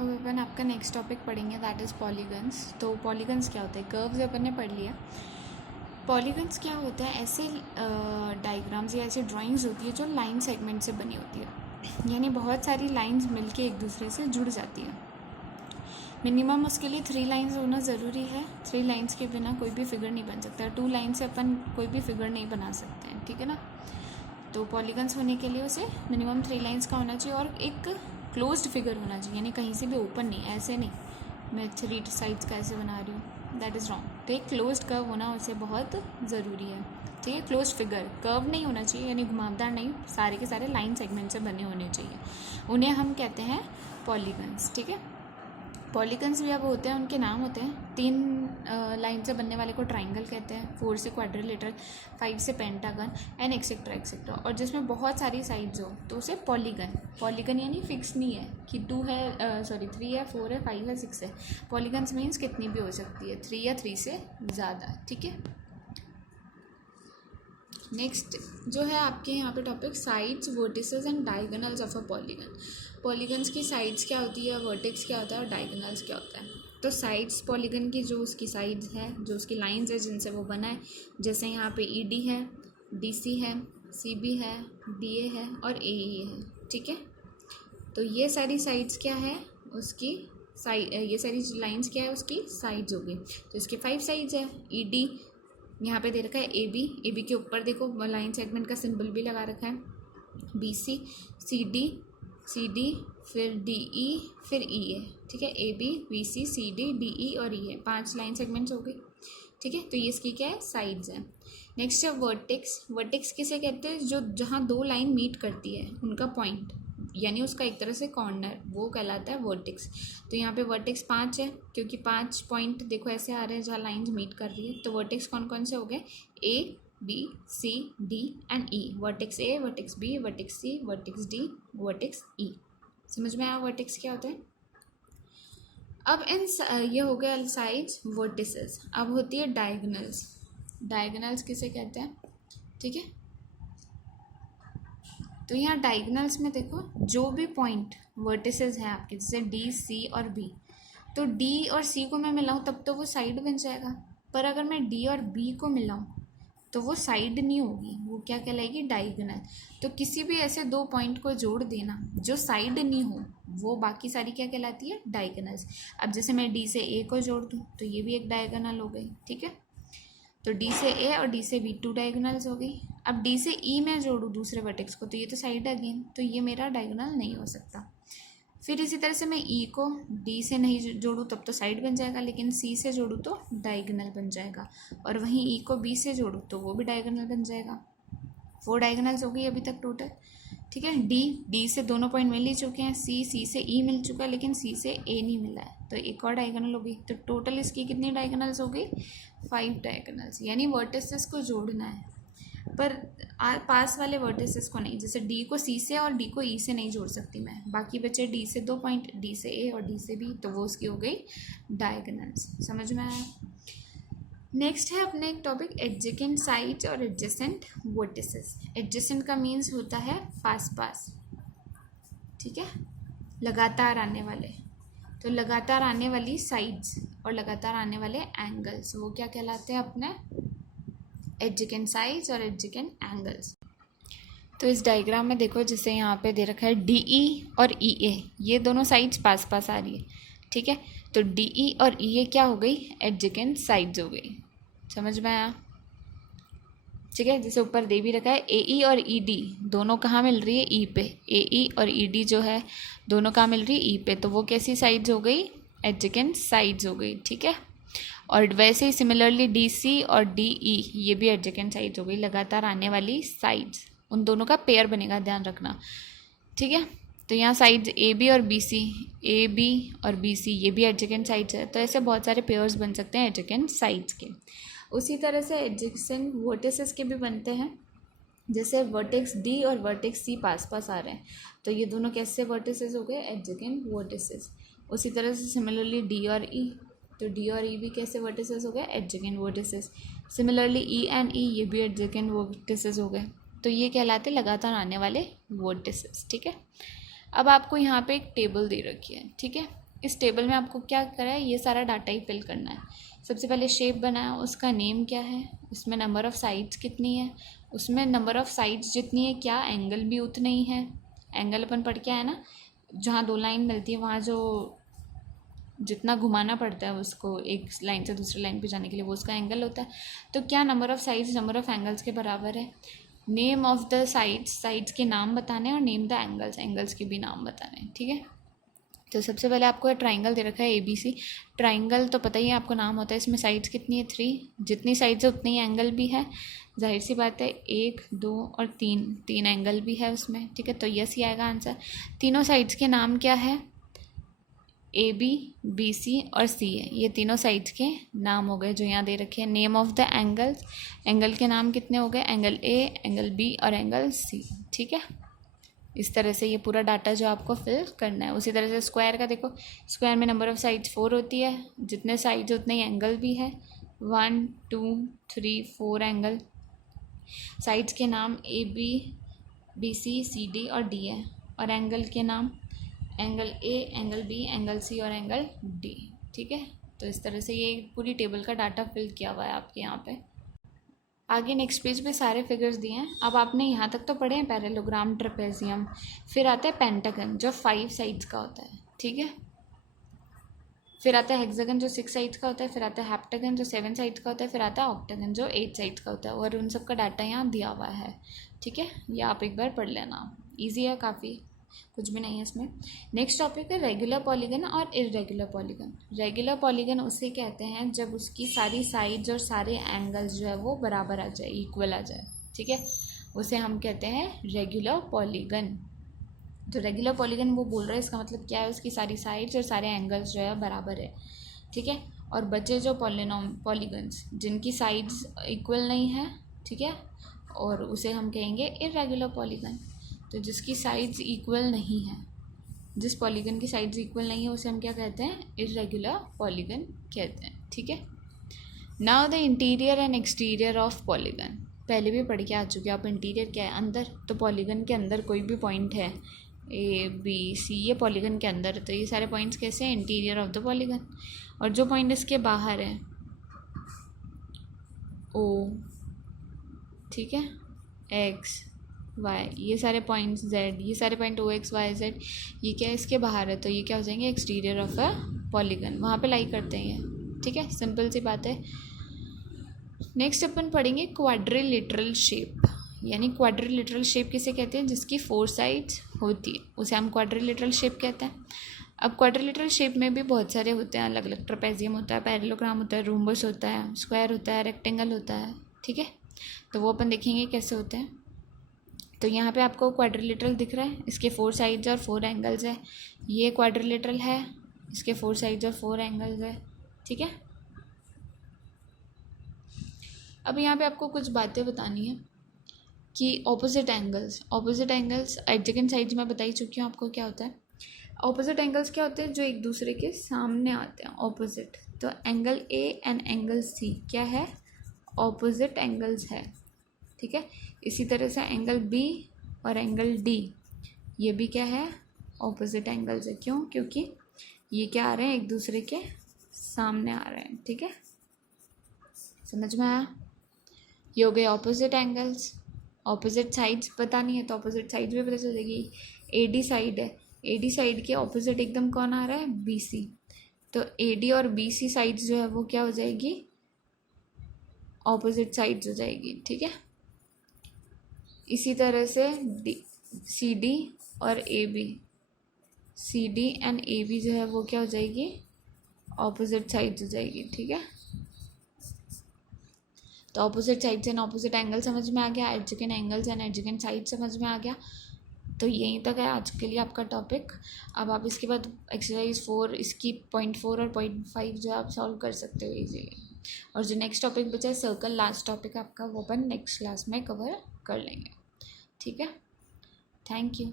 अब अपन आपका next topic पढ़ेंगे, दैट इज़ पॉलीगन्स। तो पॉलीगन्स क्या होता है? कर्व्स अपन ने पढ़ लिया। पॉलीगन्स क्या होता है? ऐसे डायग्राम्स या ऐसी ड्राइंग्स होती है जो लाइन सेगमेंट से बनी होती है, यानी बहुत सारी लाइंस मिलके एक दूसरे से जुड़ जाती है। मिनिमम उसके लिए 3 लाइंस होना ज़रूरी है। 3 लाइंस के बिना कोई भी फिगर नहीं बन सकता। 2 लाइन से अपन कोई भी फिगर नहीं बना सकते हैं, ठीक है ना। तो पॉलीगन्स होने के लिए उसे मिनिमम 3 लाइंस का होना चाहिए और एक क्लोज्ड फिगर होना चाहिए, यानी कहीं से भी ओपन नहीं, ऐसे नहीं मैं 3 साइड्स का ऐसे बना रही हूँ, दैट इज़ रॉन्ग। तो एक क्लोज्ड कर्व होना उसे बहुत ज़रूरी है, ठीक है। क्लोज्ड फिगर, कर्व नहीं होना चाहिए, यानी घुमावदार नहीं, सारे के सारे लाइन सेगमेंट से बने होने चाहिए। उन्हें हम कहते हैं पॉलीगन्स, ठीक है। पॉलीगन्स भी अब होते हैं, उनके नाम होते हैं। 3 लाइन से बनने वाले को ट्राइंगल कहते हैं, 4 से क्वाड्रिलेटरल, 5 से पेंटागन एंड एक्सेट्रा एक्सेट्रा। और जिसमें बहुत सारी साइड्स हो तो उसे पॉलीगन। पॉलीगन यानी फिक्स नहीं है कि 2 है, 3 है, 4 है, 5 है, 6 है। पॉलीगन्स मीन्स कितनी भी हो सकती है, 3 या 3 से ज़्यादा, ठीक है। नेक्स्ट जो है आपके यहाँ पे topic, sides, vertices and diagonals of a polygon. Polygons की साइड्स क्या होती है, वर्टेक्स क्या होता है और डायगोनल्स क्या होता है। तो साइड्स पॉलीगन की जो उसकी साइड्स है, जो उसकी लाइंस है जिनसे वो बना है, जैसे यहाँ पे ED है, DC है, CB है, DA है और AE है, ठीक है। तो ये सारी साइड्स क्या है उसकी साइड, ये सारी लाइंस क्या है उसकी साइड्स हो गई। तो इसके 5 साइड्स है। ED यहाँ पे दे रखा है AB के ऊपर देखो लाइन सेगमेंट का सिंबल भी लगा रखा है। BC, CD, फिर DE, फिर EA, ठीक है। AB, BC, CD, DE और EA 5 लाइन सेगमेंट्स हो गई, ठीक है। तो ये इसकी क्या है, साइड्स है। नेक्स्ट है वर्टेक्स। वर्टेक्स किसे कहते हैं? जो जहाँ 2 लाइन मीट करती है उनका पॉइंट, यानी उसका एक तरह से कॉर्नर, वो कहलाता है वर्टेक्स। तो यहाँ पे वर्टेक्स 5 है, क्योंकि 5 पॉइंट देखो ऐसे आ रहे हैं जहाँ लाइंस मीट कर रही है। तो वर्टेक्स कौन कौन से हो गए? A, B, C, D and E। Vertex A, vertex B, vertex C, vertex D, vertex E। समझ में आया वर्टेक्स क्या होता है? अब ये हो गया साइड्स, वर्टिसेस। अब होती है डायगोनल्स। डायगोनल्स किसे कहते हैं, ठीक है। तो यहाँ डायगोनल्स में देखो जो भी पॉइंट वर्टिसेस हैं आपके, जैसे D, C और B, तो D और C को मैं मिलाऊँ तब तो वो साइड बन जाएगा। पर अगर मैं D और B को मिलाऊँ तो वो साइड नहीं होगी, वो क्या कहलाएगी, डायगोनल। तो किसी भी ऐसे 2 पॉइंट को जोड़ देना जो साइड नहीं हो, वो बाकी सारी क्या कहलाती है, डायगोनल्स। अब जैसे मैं D से A को जोड़ दूँ तो ये भी एक डायगोनल हो गई, ठीक है। तो D से A और D से B 2 डायगोनल्स हो गई। अब D से E मैं जोड़ूँ दूसरे वर्टेक्स को तो ये तो साइड अगेन, तो ये मेरा डायगोनल नहीं हो सकता। फिर इसी तरह से मैं E को D से नहीं जोड़ूँ तब तो साइड बन जाएगा, लेकिन C से जोड़ूँ तो डायगोनल बन जाएगा। और वहीं E को B से जोड़ूँ तो वो भी डायगोनल बन जाएगा। 4 डायगोनल्स हो गई अभी तक टोटल, ठीक है। D से दोनों पॉइंट मिल ही चुके हैं। C से E मिल चुका है, लेकिन C से A नहीं मिला है, तो एक और डायगोनल हो गई। तो टोटल इसकी कितनी डायगोनल्स हो गई, 5 डायगोनल्स। यानी वर्टिसेस को जोड़ना है, पर पास वाले वर्टिसेस को नहीं। जैसे D को C से और D को E से नहीं जोड़ सकती मैं, बाकी बचे D से 2 पॉइंट, D से A और D से B, तो वो उसकी हो गई डायगोनल्स। समझ में आया? नेक्स्ट है अपने एक टॉपिक, एडजेसेंट साइड्स और एडजेसेंट वर्टिसेस। एडजेसेंट का मीन्स होता है पास पास, ठीक है, लगातार आने वाले। तो लगातार आने वाली साइड्स और लगातार आने वाले एंगल्स, वो क्या कहलाते हैं अपने, एडजेसेंट साइड्स और एडजेसेंट एंगल्स। तो इस डायग्राम में देखो, जैसे यहाँ पे दे रखा है DE और EA, ये दोनों साइड्स पास पास आ रही है, ठीक है। तो DE और EA क्या हो गई, एडजेसेंट साइड्स हो गई। समझ में आया? ठीक है। जैसे ऊपर दे भी रखा है AE और ED दोनों कहाँ मिल रही है, E पे। AE और ED जो है दोनों कहाँ मिल रही है, E पे। तो वो कैसी साइड्स हो गई, एडजेसेंट साइड्स हो गई, ठीक है। और वैसे ही सिमिलरली DC और DE ये भी एडजेसेंट साइड्स हो गई, लगातार आने वाली साइड्स। उन दोनों का पेयर बनेगा, ध्यान रखना, ठीक है। तो यहाँ साइड्स AB और BC, AB और BC ये भी एडजेसेंट साइड्स है। तो ऐसे बहुत सारे पेयर्स बन सकते हैं एडजेसेंट साइड्स के। उसी तरह से एडजेसेंट वर्टिसेस के भी बनते हैं। जैसे वर्टेक्स D और वर्टेक्स C पास पास आ रहे हैं, तो ये दोनों कैसे वर्टिसेस हो गए, एडजेसेंट वर्टिसेस। उसी तरह से सिमिलरली D और E, तो D और E भी कैसे वर्टिसेस हो गए, adjacent vertices. Similarly E and E ये भी एडजेसेंट वर्टिसेस हो गए। तो ये कहलाते लगातार आने वाले वर्टिसेस, ठीक है। अब आपको यहाँ पे एक टेबल दे रखी है, ठीक है। इस टेबल में आपको क्या करा है, ये सारा डाटा ही फिल करना है। सबसे पहले शेप बनाया, उसका नेम क्या है, उसमें नंबर ऑफ़ साइड्स कितनी है, उसमें नंबर ऑफ़ साइड्स जितनी है क्या एंगल भी उतना ही है। एंगल अपन पढ़ के आए ना, जहाँ दो लाइन मिलती है वहाँ जो जितना घुमाना पड़ता है उसको एक लाइन से दूसरी लाइन पे जाने के लिए, वो उसका एंगल होता है। तो क्या number of sides number of angles के बराबर है। Name of the sides, sides के नाम बताने, और नेम द एंगल्स, एंगल्स के भी नाम बताने। ठीक है, तो सबसे पहले आपको ट्राइंगल दे रखा है ABC। ट्राइंगल तो पता ही है आपको, नाम होता है। इसमें साइड्स कितनी है 3, जितनी साइड्स है उतनी ही एंगल भी है। जाहिर सी बात है 1, 2 और 3 एंगल भी है उसमें। ठीक है, तो यस ही आएगा आंसर। तीनों साइड्स के नाम क्या है, AB, BC और C है। ये तीनों साइड्स के नाम हो गए जो यहाँ दे रखे हैं। Name of the angles, angle के नाम कितने हो गए, एंगल A, एंगल B और एंगल C। ठीक है, इस तरह से ये पूरा डाटा जो आपको फिल करना है। उसी तरह से स्क्वायर का देखो, स्क्वायर में नंबर ऑफ़ साइड्स 4 होती है, जितने साइड्स उतने ही एंगल भी है। 1, 2, 3, 4 एंगल। साइड्स के नाम AB, BC, CD और D है, और एंगल के नाम angle A, angle B, angle C और एंगल D। ठीक है, तो इस तरह से ये पूरी टेबल का डाटा फिल किया हुआ है आपके यहाँ पे। आगे नेक्स्ट पेज पे सारे फिगर्स दिए हैं। अब आपने यहाँ तक तो पढ़े हैं पैरेललोग्राम, ट्रेपेजियम, फिर आता है पेंटागन जो 5 साइड्स का होता है। ठीक है, फिर आता है हेक्सागन जो 6 साइड्स का होता है, फिर आता है हेप्टागन जो 7 साइड्स का होता है, फिर आता है ऑक्टागन जो 8 साइड्स का होता है, और उन सब का डाटा यहाँ दिया हुआ है। ठीक है, ये आप एक बार पढ़ लेना, ईजी है काफ़ी, कुछ भी नहीं है इसमें। नेक्स्ट टॉपिक है रेगुलर पॉलीगन और इरेगुलर पॉलीगन। रेगुलर पॉलीगन उसे कहते हैं जब उसकी सारी साइड्स और सारे एंगल्स जो है वो बराबर आ जाए, इक्वल आ जाए। ठीक है, उसे हम कहते हैं रेगुलर पॉलीगन। तो रेगुलर पॉलीगन वो बोल रहा है, इसका मतलब क्या है, उसकी सारी साइड्स और सारे एंगल्स जो है बराबर है। ठीक है, और बचे जो पॉलीगन्स जिनकी साइड्स इक्वल नहीं है, ठीक है, और उसे हम कहेंगे इरेगुलर पॉलीगन। तो जिसकी साइड्स इक्वल नहीं है, जिस पॉलीगन की साइड्स इक्वल नहीं है, उसे हम क्या कहते हैं, इरेगुलर पॉलीगन कहते हैं। ठीक है, now the interior and exterior of polygon. पहले भी पढ़ के आ चुके आप, इंटीरियर क्या है, अंदर। तो पॉलीगन के अंदर कोई भी पॉइंट है ABC, ये पॉलीगन के अंदर है, तो ये सारे पॉइंट्स कैसे हैं, इंटीरियर ऑफ द पॉलीगन। और जो पॉइंट इसके बाहर है O, ठीक है, X, Y, ये सारे पॉइंट्स Z, ये सारे पॉइंट OX, Y, Z, ये क्या है, इसके बाहर है, तो ये क्या हो जाएंगे, एक्सटीरियर ऑफ अ पॉलीगन, वहाँ पे लाई करते हैं ये। ठीक है, सिंपल सी बात है। नेक्स्ट अपन पढ़ेंगे क्वाड्रिलेटरल शेप, यानी क्वाड्रिलेटरल शेप किसे कहते हैं, जिसकी 4 साइड्स होती है, उसे हम क्वाड्रिलेटरल शेप कहते हैं। अब क्वाड्रिलेटरल शेप में भी बहुत सारे होते हैं अलग अलग, ट्रेपेजियम होता है, पैरेललोग्राम होता है, रोम्बस होता है, स्क्वायर होता है, रेक्टेंगल होता है। ठीक है, तो वो अपन देखेंगे कैसे होते हैं। तो यहाँ पे आपको क्वाड्रिलेटरल दिख रहा है, इसके 4 साइड्स और 4 एंगल्स है। ये क्वाड्रिलेटरल है, इसके 4 साइड्स और 4 एंगल्स है। ठीक है, अब यहाँ पे आपको कुछ बातें बतानी है कि ऑपोजिट एंगल्स एडजेसेंट साइड्स में बता ही चुकी हूँ आपको क्या होता है। ऑपोजिट एंगल्स क्या होते हैं, जो एक दूसरे के सामने आते हैं, ऑपोजिट। तो angle A and angle C क्या है, ऑपोजिट एंगल्स है। ठीक है, इसी तरह से एंगल B और एंगल D, ये भी क्या है, ऑपोजिट एंगल्स है। क्यों, क्योंकि ये क्या आ रहे हैं, एक दूसरे के सामने आ रहे हैं। ठीक है, समझ में आया, ये हो गए ऑपोजिट एंगल्स। ऑपोजिट साइड्स बतानी है तो ऑपोजिट साइड्स भी पता चल जाएगी। AD साइड है, AD साइड के ऑपोजिट एकदम कौन आ रहा है, BC। तो AD और BC साइड्स जो है वो क्या हो जाएगी, ऑपोजिट साइड्स हो जाएगी। ठीक है, इसी तरह से CD और AB, CD एंड AB जो है वो क्या हो जाएगी, ऑपोजिट साइड्स हो जाएगी। ठीक है, तो opposite sides and opposite angle समझ में आ गया, adjacent angles and adjacent side समझ में आ गया। तो यहीं तक है आज के लिए आपका टॉपिक। अब आप इसके बाद एक्सरसाइज 4 इसकी 0.4 और 0.5 जो आप सॉल्व कर सकते हो इजीली। और जो नेक्स्ट टॉपिक बचा है सर्कल, लास्ट टॉपिक आपका, वो अपन नेक्स्ट क्लास में कवर कर लेंगे। ठीक है, थैंक यू।